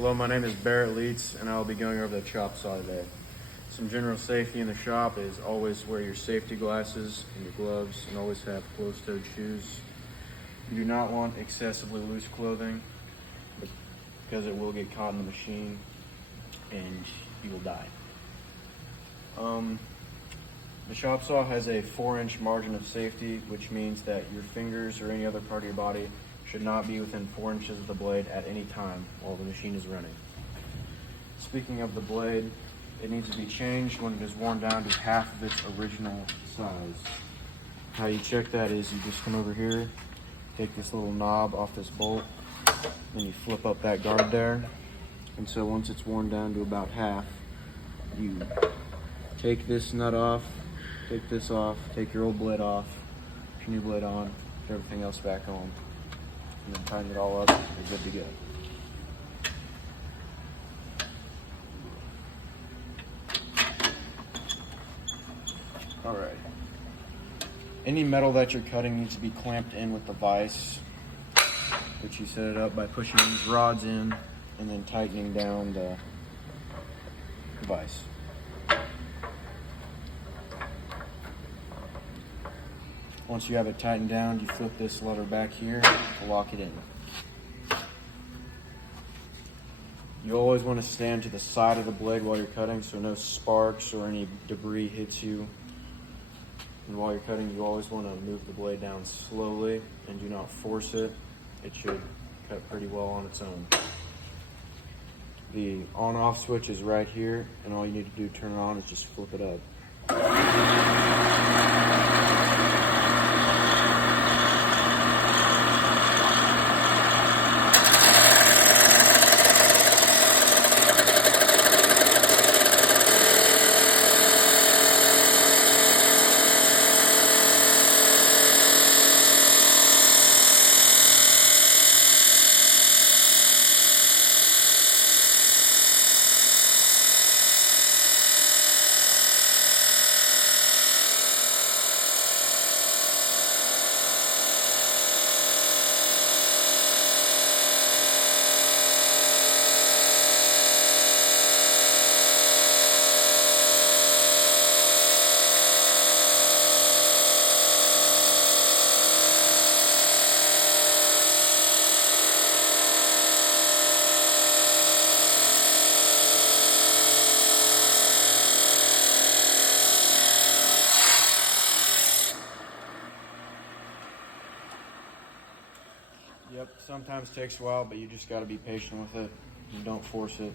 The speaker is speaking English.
Hello, my name is Barrett, Leitz, and I'll be going over the chop saw today. Some general safety in the shop is always wear your safety glasses and your gloves, and always have closed-toed shoes. You do not want excessively loose clothing because it will get caught in the machine and you will die. The chop saw has a 4-inch margin of safety, which means that your fingers or any other part of your body should not be within 4 inches of the blade at any time while the machine is running. Speaking of the blade, it needs to be changed when it is worn down to half of its original size. How you check that is you just come over here, take this little knob off this bolt, and you flip up that guard there. And so once it's worn down to about half, you take this nut off, take this off, take your old blade off, put your new blade on, put everything else back on, and then tighten it all up, you're good to go. Alright. Any metal that you're cutting needs to be clamped in with the vise, which you set it up by pushing these rods in and then tightening down the vise. Once you have it tightened down, you flip this lever back here to lock it in. You always want to stand to the side of the blade while you're cutting so no sparks or any debris hits you. And while you're cutting, you always want to move the blade down slowly and do not force it. It should cut pretty well on its own. The on-off switch is right here, and all you need to do to turn it on is just flip it up. Yep, sometimes takes a while, but you just got to be patient with it and don't force it.